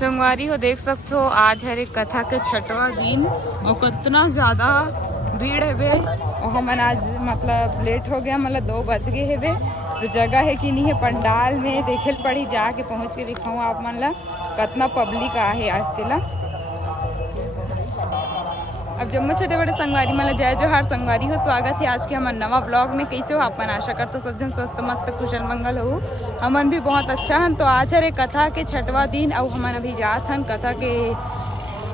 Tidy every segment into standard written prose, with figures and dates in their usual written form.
संगवारी हो देख सकते हो आज हर एक कथा के छठवा दिन और कितना ज़्यादा भीड़ है बे। और हमन आज मतलब लेट हो गया, मतलब 2 बज गए है बे। तो जगह है कि नहीं है पंडाल में देखे पड़ी, जाके पहुँच के दिखाऊँ आप मन ला कितना पब्लिक आहे आज तेला। अब जम्मू छोटे बड़े संगवारी मतलब जय जोहार संगवारी हो, स्वागत है आज के हमारे नवा ब्लॉग में। कैसे हो आप मन? आशा करते सब जन स्वस्थ मस्त कुशल मंगल हो। हमन भी बहुत अच्छा हन। तो आज हरे कथा के छठवा दिन और हमन अभी जात हन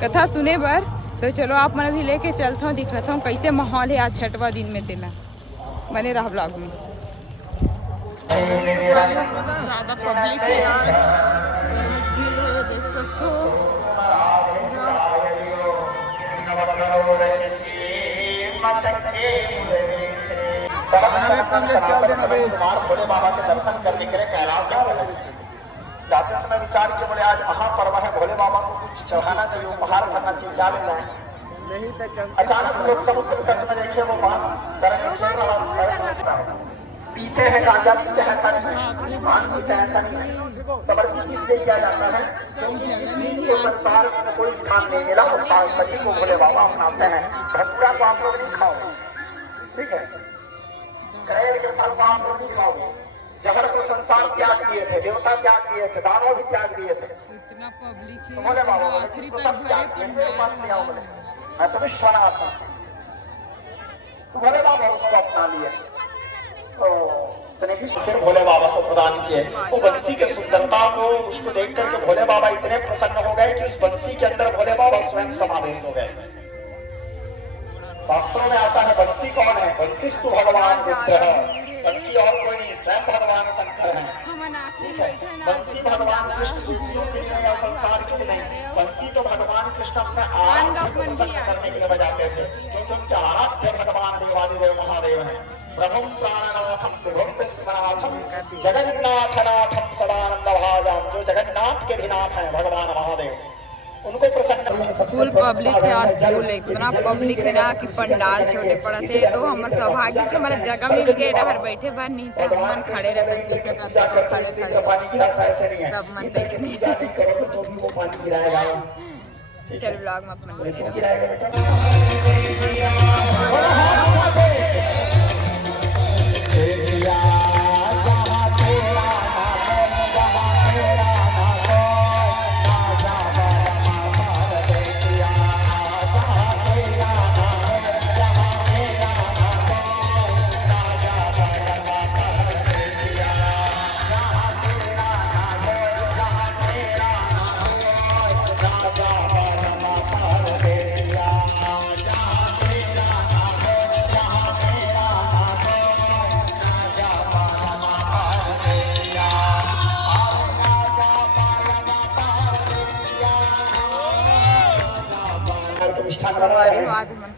कथा सुने बर। तो चलो आप मन अभी लेके चलता हूँ, दिखता हूँ कैसे माहौल है आज छठवा दिन में तेला। बने रहा ब्लॉग में। ज़्यादा पब्लिक है आज, भीड़ है देख सकते हो। भोले बाबा के दर्शन करने के लिए कैलाश जाते समय विचार के बोले आज महापर्व है, भोले बाबा को कुछ चढ़ाना चाहिए, उपहार करना चाहिए, क्या ले जाए। अचानक लोग समुद्र तट में देखे वो बांस पीते हैं, गांजा पीते हैं, ऐसा नहीं, पान पीते हैं, ऐसा नहीं। समर्पित इसलिए किया जाता है क्योंकि जिस चीज को संसार में कोई स्थान नहीं मिला वो सभी को भोले बाबा अपनाते हैं। भटूरा को आप लोग नहीं खाओगे, ठीक है, करेल के फल को आप लोग नहीं खाओगे। जहर को संसार त्याग दिए थे, देवता त्याग दिए थे, दानव भी त्याग दिए थे। तो बोले बाबा जिसको सब त्याग दिए मेरे पास नहीं आओ, बोले मैं तो विश्वनाथ हूँ। तो बोले बाबा उसको अपना लिए। तो फिर भोले बाबा को प्रदान किए। वो बंसी के सुंदरता को उसको देख करके भोले बाबा इतने प्रसन्न हो गए कि उस बंसी के अंदर भोले बाबा स्वयं समावेश हो गए। शास्त्रों में आता है बंसी कौन है? बंसिष्ठु भगवान रुद्र है, बंसी और कोई नहीं, स्वयं भगवान शंकर है। बंसी भगवान कृष्ण या संसार की नहीं, बंसी तो भगवान कृष्ण अपने आराध्य को प्रसन्न करने के लिए बजाते थे, क्योंकि उनके आराध्य भगवान देवादिदेव महादेव है। प्रभुं प्राणनाथम विभुं विश्वनाथम जगन्नाथनाथम सदानंद भाजम, जो जगन्नाथ के भी नाथ हैं भगवान महादेव, उनको प्रसन्न। फुल पब्लिक है आज, फुल इतना पब्लिक है ना कि पंडाल छोटे पड़े थे। तो हमारे सौभाग्य के हमारा जगह मिल गए डहर बैठे बार, नहीं तो मन खड़े रहते पीछे का सब मन बैठने। चल ब्लॉग में अपना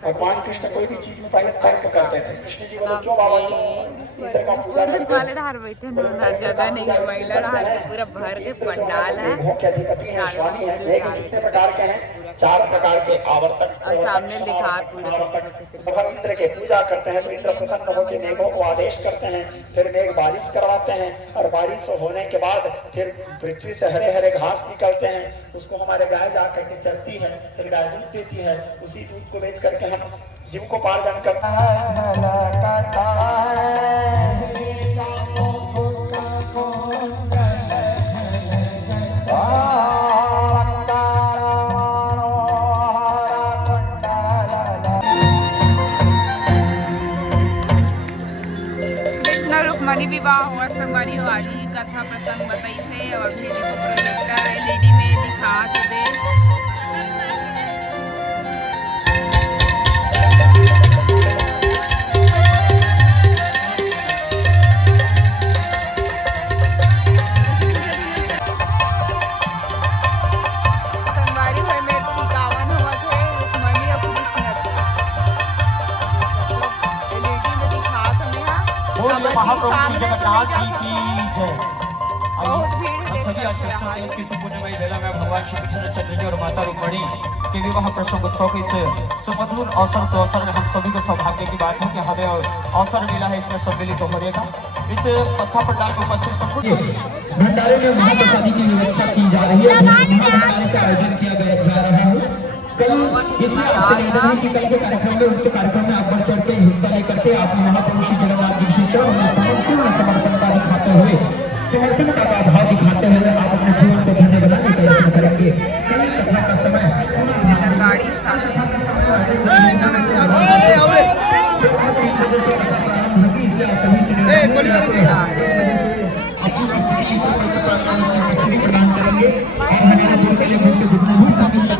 भगवान कृष्ण कोई भी चीज में पहले तर्क करते थे। कृष्ण जी बोले क्यों बाबा इंद्र का पूजा करते हैं? डहार बैठे ना जगह नहीं है, महिला डहार पूरा भर के पंडाल है। मेघों के अधिपति हैं, स्वामी हैं। मेघ कितने प्रकार के हैं? 4 प्रकार के आवर्तक। और सामने लिखा पूरा भगवान इंद्र के पूजा करते हैं तो इंद्र प्रसन्न होकर मेघों को आदेश करते हैं, फिर मेघ बारिश करवाते हैं, और बारिश होने के बाद फिर पृथ्वी से हरे हरे घास निकलते हैं, उसको हमारे गाय जा करके चलती है, फिर गाय दूध देती है, उसी दूध को बेच करके हम जीविकोपार्जन करते हैं। रुक्मणी विवाह हुआ संगवारी हो, आज ही कथा प्रसंग बताई थे। और फिर प्रोजेक्टर LED में दिखा थे। महाप्रभु श्री जगन्नाथ जी की जय। हम सभी आज श्रेष्ठ देश की सुपुण्यमयी बेला में भगवान श्री कृष्ण चंद्र जी और माता रुक्मणी के विवाह प्रसंग उत्सव के इस सुमधुर अवसर में हम सभी को सौभाग्य की बात है कि हमें अवसर मिला है इसमें सम्मिलित होने का। इस कथा पंडाल में उपस्थित भंडारे में महाप्रसादी की व्यवस्था की जा रही है। भंडारे का आयोजन किया जा रहा है। कल इसमें आपसे निवेदन है कि कल के कार्यक्रम में उक्त कार्यक्रम में आप बढ़ चढ़ के हिस्सा लेकर के आप महाप्रभु श्री जगन्नाथ जी से समर्पण का दिखाते हुए समर्पण का भाव दिखाते हुए आप अपने जीवन को धन्य बनाने का यत्न करेंगे। कल कथा का समय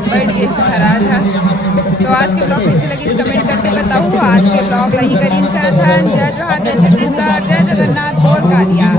बैठ के हरा था। तो आज के ब्लॉग कैसे लगी कमेंट करके बताओ। आज के ब्लॉग वही करीन करा था। जय जोहार, जय छत्तीसगढ़, जय जगन्नाथ, बोल कालिया।